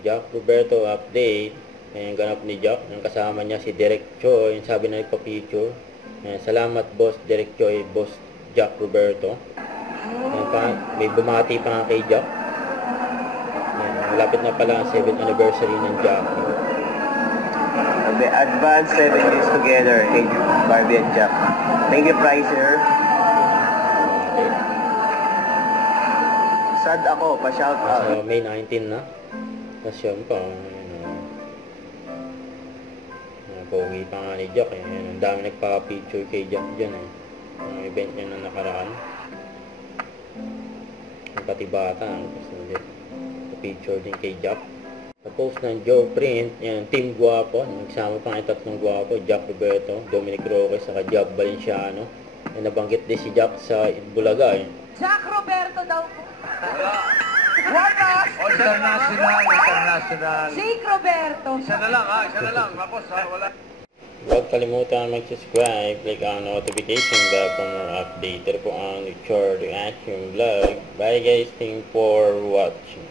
Jack Roberto update. Ayan, ganap ni Jack. Yung kasama niya si Derek Choi. Yung sabi na nagpa-picture. Ayan, salamat boss Derek Choi, boss Jack Roberto. Ayan, may bumati pa nga kay Jack. Ayan, malapit na pala ang 7th anniversary ng Jack. The advanced 7 years together, kay Barbie and Jack. Thank you, Pricer. Sad ako, pa-shout out. So, May 19 na. Tapos yun pa. Pogi pa nga ni Jack eh. Ang dami nagpa-picture kay Jack dyan eh. Ang event niya na nakaraan. Ang pati bata. Picture din kay Jack. Sa post ng Joe Print, yan, Team Guapo. Nagsama pa nga yung tatlong guwapo. Jack Roberto, Dominic Roque, saka Job Valenciano. Ay, nabanggit din si Jack sa Bulaga eh. Jack Roberto daw po. International. Jake Roberto. Isa na lang. Tapos wala. Huwag kalimutan mag-subscribe, click ang notification bell for more update. Ito po ang Richard Reaction Vlog. Bye guys, thank you for watching.